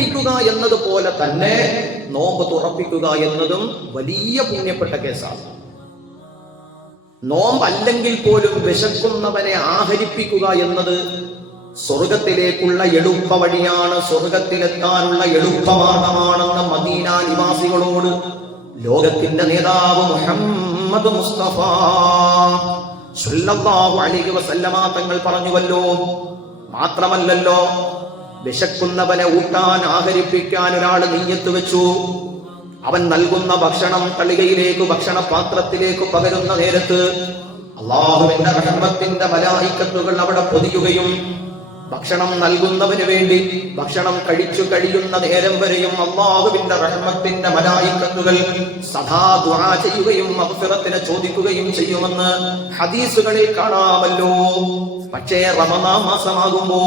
പഠിപ്പിക്കുക എന്നതുപോലെ തന്നെ നോമ്പ് തുറപ്പിക്കുക എന്നതും വലിയ പുണ്യപ്പെട്ട കേസാണ്. നോമ്പ് അല്ലെങ്കിൽ പോലും വിശക്കുന്നവനെ ആഹരിപ്പിക്കുക എന്നത് സ്വർഗത്തിലേക്കുള്ള എളുപ്പ വഴിയാണ്, സ്വർഗത്തിലെത്താനുള്ള എളുപ്പമാർഗമാണെന്ന് മദീന നിവാസികളോട് ലോകത്തിന്റെ നേതാവ് മുഹമ്മദ് മുസ്തഫ സ്വല്ലല്ലാഹു അലൈഹി വസല്ലമ തങ്ങൾ പറഞ്ഞുവല്ലോ. മാത്രമല്ലല്ലോ, വിശക്കുന്നവനെ ഊട്ടാൻ ആഹരിപ്പിക്കാൻ ഒരാൾ നിയ്യത്ത് വെച്ചു. അവൻ നൽകുന്ന ഭക്ഷണം തളികയിലേക്ക്, ഭക്ഷണപാത്രത്തിലേക്ക് പകരുന്ന നേരത്ത് അല്ലാഹുവിന്റെ റഹ്മത്തിന്റെ മലായികത്തുകൾ അവിടെ പൊതിയുകയും ഭക്ഷണം നൽകുന്നവന് വേണ്ടി ഭക്ഷണം കഴിച്ചു കഴിയുന്ന നേരം വരെയും അല്ലാഹുവിന്റെ റഹ്മത്തിന്റെ മലായികത്തുകൾ സദാ ദുആ ചെയ്യുകയും മഗ്ഫിറത്തിനെ ചോദിക്കുകയും ചെയ്യുമെന്ന് ഹദീസുകളിൽ കാണാമല്ലോ. പക്ഷേ റമദാൻ മാസമാകുമ്പോ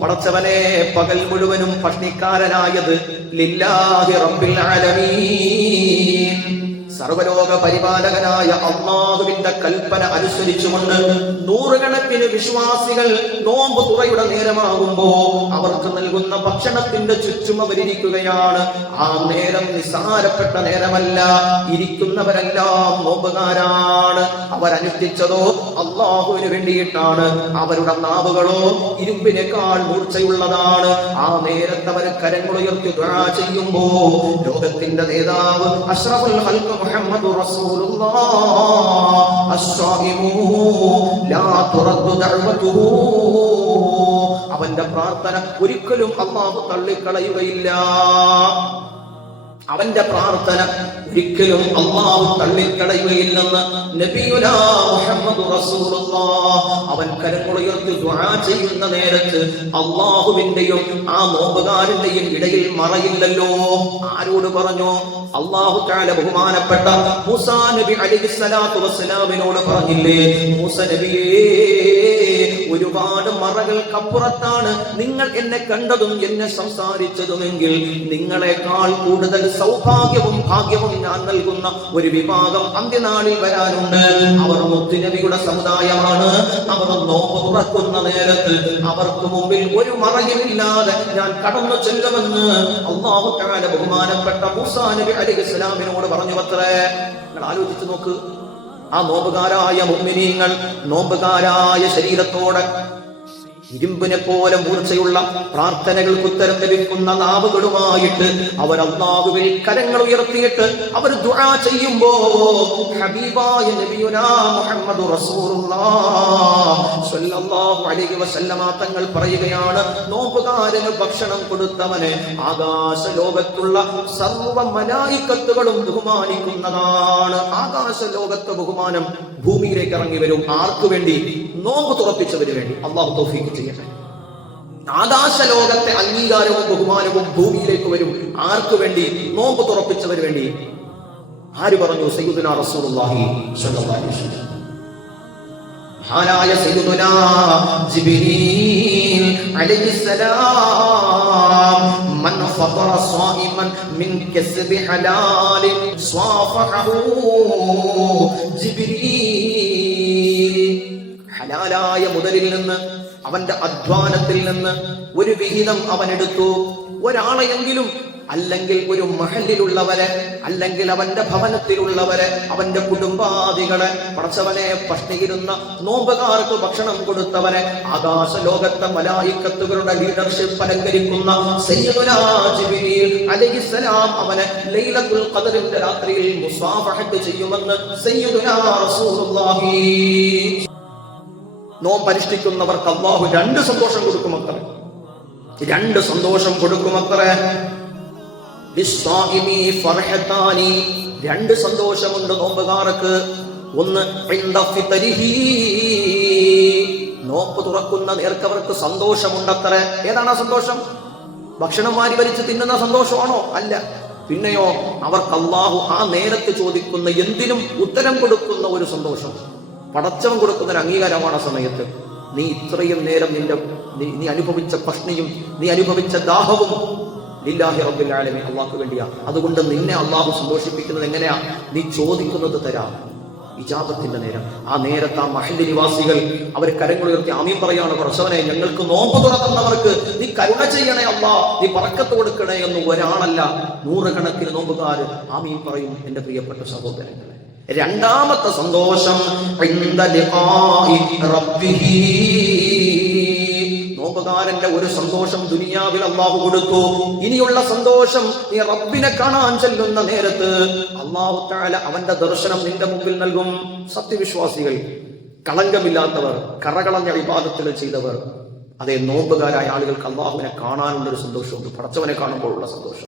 പടച്ചവനെ പകൽ മുഴുവനും പഷ്ണിക്കാരനായത് ലില്ലാഹി റബ്ബിൽ ആലമീൻ, സർവലോക പരിപാലകനായ അല്ലാഹുവിന്റെ കൽപ്പന അനുസരിച്ചുകൊണ്ട് നൂറുകണക്കിന് വിശ്വാസികൾ നോമ്പ് തുറയുടെ നേരമാകുമ്പോ അവർക്ക് നൽകുന്ന ഭക്ഷണത്തിന്റെ ചുറ്റും അവരിയ്ക്കുകയാണ്. ആ നേരം നിസ്സാരപ്പെട്ട നേരമല്ല. ഇരിക്കുന്നവരെല്ലാം നോമ്പുകാരാണ്. അവരനുഷ്ഠിച്ചതോ അല്ലാഹുവിന് വേണ്ടിയിട്ടാണ്. അവരുടെ നാവുകളോ ഇരുമ്പിനേക്കാൾ മൂർച്ചയുള്ളതാണ്. ആ നേരത്തെ അവർ കരങ്ങളുയർത്തി ദുആ ചെയ്യുമ്പോ ലോകത്തിന്റെ നേതാവ് അഷ്റഫുൽ ഖൽഖ് മുഹമ്മദ് റസൂലുള്ളാഹ് അസ്സായിമു ലാ തുറദ്ദു ദഅവതുഹു, അവന്റെ പ്രാർത്ഥന ഒരിക്കലും അല്ലാഹു തള്ളിക്കളയുകയില്ല. അവന്റെ പ്രാർത്ഥന ഒരിക്കലും അല്ലാഹു തള്ളിക്കളയുകയില്ലെന്ന് നബിയുനാ മുഹമ്മദ് റസൂലുള്ളാഹ്. അവൻ കരങ്ങളുയർത്തി ദുആ ചെയ്യുന്ന നേരത്ത് അല്ലാഹുവിന്റെയും ആ നോമ്പുകാരന്റെയും ഇടയിൽ മറയില്ലല്ലോ. ആരോട് പറഞ്ഞു? അല്ലാഹു തആല ബഹുമാനപ്പെട്ട മൂസാ നബി അലൈഹിസ്സലാത്തു വസ്സലാമിനോട് പറഞ്ഞില്ലേ, മൂസ നബിയേ, ഒരുപാട് മറകൾക്കപ്പുറത്താണ് നിങ്ങൾ എന്നെ കണ്ടതും എന്നെ സംസാരിച്ചതുമെങ്കിൽ നിങ്ങളെക്കാൾ കൂടുതൽ സൗഭാഗ്യവും ഭാഗ്യവും ഞാൻ നൽകുന്ന ഒരു വിഭാഗം അന്ത്യനാളിൽ വരാനുണ്ട്. അവർ മുത്തുനബിയുടെ സമുദായമാണ്. അവർ നോമ്പ് തുറക്കുന്ന നേരത്ത് അവർക്ക് മുമ്പിൽ ഒരു മറയുമില്ലാതെ ഞാൻ കടന്നു ചെല്ലുമെന്ന് അല്ലാഹു തആല ബഹുമാനപ്പെട്ട മൂസാ നബി അലൈഹിസ്സലാമിനോട് പറഞ്ഞു. അത്രേ, നിങ്ങൾ ആലോചിച്ചു നോക്ക്. ആ നോമ്പുകാരായ മുഅ്മിനീങ്ങൾ, നോമ്പുകാരായ ശരീരത്തോടെ ഇരുമ്പിനെ പോലെ മൂർച്ചയുള്ള പ്രാർത്ഥനകൾക്ക് ഉത്തരം ലഭിക്കുന്ന നാവുകളുമായിട്ട് അവർ അല്ലാഹുവിൽ കരങ്ങൾ ഉയർത്തിയിട്ട് അവർ ദുആ ചെയ്യുമ്പോ ഹബീബായ നബിയുനാ മുഹമ്മദ് റസൂലുള്ളാഹ് സ്വല്ലല്ലാഹു അലൈഹി വസല്ലമ തങ്ങൾ പറയുകയാണ്, നോമ്പുകാരന് ഭക്ഷണം കൊടുത്തവനെ ആകാശ ലോകത്തുള്ള സർവ്വ മലായികത്തുകളും ബഹുമാനിക്കുന്നതാണ്. ആകാശ ലോകത്തെ ബഹുമാനം ഭൂമിയിലേക്ക് ഇറങ്ങി വരും. ആർക്കു വേണ്ടി? നോമ്പ് തുറപ്പിച്ചവന് വേണ്ടി. അല്ലാഹു തൗഫീഖ് ചെയ്യട്ടെ. ആകാശ ലോകത്തെ അംഗീകാരവും ബഹുമാനവും ഭൂമിയിലേക്ക് വരും. ആർക്കു വേണ്ടി? നോമ്പ് തുറപ്പിച്ചവന് വേണ്ടി. ആര് പറഞ്ഞു? സയ്യിദുനാ റസൂലുള്ളാഹി സ്വല്ലല്ലാഹു അലൈഹി വസല്ലം. മഹാനായ സയ്യിദുനാ ജിബ്രീൽ അലൈഹിസ്സലാം, മൻ ഫതറ സ്വായിമൻ മിൻ കസ്ബി ഹലാൽ സ്വാഫഹു. ജിബ്രീൽ ഹലാലായ മുതലിൽ നിന്ന്, അവന്റെ അധ്വാനത്തിൽ നിന്ന് ഒരു വിഹിതം അവൻ എടുത്തു. ഒരാളെയെങ്കിലും, അല്ലെങ്കിൽ ഒരു മഹലിലുള്ളവരെ, അല്ലെങ്കിൽ അവന്റെ ഭവനത്തിലുള്ളവരെ, അവന്റെ കുടുംബാദികളെ, പടച്ചവനെ പഷ്ണിയിരുന്ന നോമ്പുകാർക്ക് ഭക്ഷണം കൊടുത്തവനെ, ആകാശ ലോകത്തെ മലായികത്തുകളുടെ ലീഡർഷിപ്പ് അലങ്കരിക്കുന്ന സയ്യിദുനാ ജിബ്രീൽ അലൈഹിസ്സലാം അവനെ ലൈലത്തുൽ ഖദറിന്റെ രാത്രിയിൽ മുസാഫഹത്ത് ചെയ്യുമെന്ന് സയ്യിദുനാ റസൂലുള്ളാഹി. നോമ്പ് അനുഷ്ഠിക്കുന്നവർക്ക് അല്ലാഹു രണ്ട് സന്തോഷം കൊടുക്കുമത്രേ. രണ്ട് സന്തോഷം കൊടുക്കുമത്രേ. ലിസ്സായിമി ഫർഹതാനി, രണ്ട് സന്തോഷമുണ്ട് നോമ്പുകാർക്ക്. ഒന്ന് ഇൻദ ഫിത്രിഹി, നോമ്പ് തുറക്കുന്ന നേർക്കവർക്ക് സന്തോഷമുണ്ടത്രേ. ഏതാണ് ആ സന്തോഷം? ഭക്ഷണം വാരി വലിച്ച് തിന്നുന്ന സന്തോഷമാണോ? അല്ല. പിന്നെയോ, അവർക്ക് അല്ലാഹു ആ നേരത്ത് ചോദിക്കുന്ന എന്തിനും ഉത്തരം കൊടുക്കുന്ന ഒരു സന്തോഷം. പടച്ചവൻ കൊടുക്കുന്ന ഒരു അംഗീകാരമാണ്. ആ സമയത്ത് നീ ഇത്രയും നേരം നീ അനുഭവിച്ച പഷ്ണിയും നീ അനുഭവിച്ച ദാഹവും ലില്ലാഹി റബ്ബിൽ ആലമീൻ, അല്ലാഹുവിന് വേണ്ടിയാ. അതുകൊണ്ട് നിന്നെ അല്ലാഹു സന്തോഷിപ്പിക്കുന്നത് എങ്ങനെയാ? നീ ചോദിക്കുന്നത് തരാം. ഇജാബത്തിന്റെ നേരം. ആ നേരത്ത് ആ മഹല്ല് നിവാസികൾ അവർ കരങ്ങളുയർത്തി ആമീൻ പറയാണ്, പ്രസവനെ ഞങ്ങൾക്ക് നോമ്പ് തുറക്കുന്നവർക്ക് നീ കരുണ ചെയ്യണേ അല്ലാ, നീ ബറക്കത്ത് കൊടുക്കണേ എന്ന് ഒരാളല്ല നൂറുകണക്കിന് നോമ്പുകാര് ആമീൻ പറയും. എന്റെ പ്രിയപ്പെട്ട സഹോദരങ്ങളെ, രണ്ടാമത്തെ സന്തോഷം നോമ്പുകാരന്റെ ഒരു സന്തോഷം ദുനിയാവിൽ അള്ളാഹു കൊടുത്തു. ഇനിയുള്ള സന്തോഷം നീ റബ്ബിനെ കാണാൻ ചെല്ലുന്ന നേരത്ത് അള്ളാഹു തആല അവന്റെ ദർശനം നിന്റെ മുമ്പിൽ നൽകും. സത്യവിശ്വാസികൾ, കളങ്കമില്ലാത്തവർ, കറകളഞ്ഞ ഇബാദത്തുകൾ ചെയ്തവർ, അതേ നോമ്പുകാരായ ആളുകൾക്ക് അള്ളാഹുവിനെ കാണാനുള്ളൊരു സന്തോഷമുണ്ട്. പടച്ചവനെ കാണുമ്പോഴുള്ള സന്തോഷം.